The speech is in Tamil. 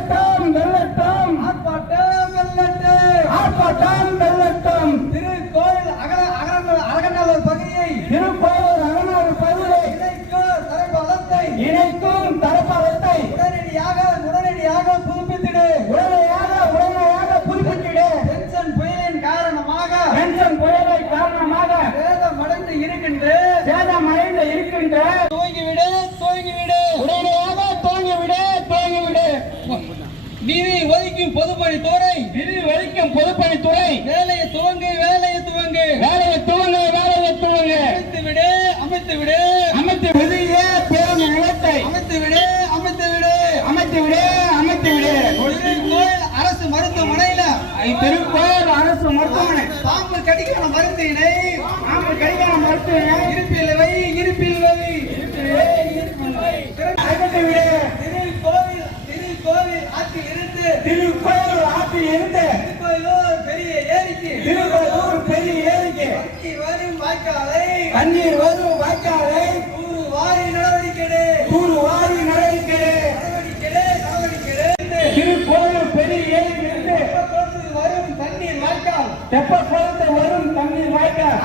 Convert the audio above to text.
வெள்ளட்டம் வெள்ளட்டம் ஆர்ப்பாட்டம் வெள்ளட்டம் ஆர்ப்பாட்டம் வெள்ளட்டம் திருக்கோயில் அகநல்லூர் பகுதியை திருக்கோயில் அகநல்லூர் பகுதியை இணைக்கும் தரப்பாலத்தை உடனடியாக புதுப்பித்திடு. உடனடியாக புதுப்பித்திடு. பென்ஷன் புயலின் காரணமாக சேதமடைந்து இருக்கின்ற துவங்கிவிடு உடனடியாக துவங்கிவிடு. நிதி ஒதுக்கும் பொதுப்பணித்துறை வேலையை துவங்கு அமைத்து புதிய பேருந்து நிலத்தை அமைத்து விடு. திருக்கோயில் அரசு மருத்துவமனையில பாம்பு கடிக்கான மருந்தினை இருப்பில் வை திருக்கோவில் ஆற்றில் இருந்து திருக்கோயிலூர் பெரிய ஏரிக்கு தண்ணீர் வரும் வாய்க்காலை தூர்வாரி நடவடிக்கை திருக்கோயில் பெரிய ஏரியிலிருந்து வரும் தண்ணீர் வாய்க்கால் தெப்ப குளத்து வரும் தண்ணீர் வாய்க்கால்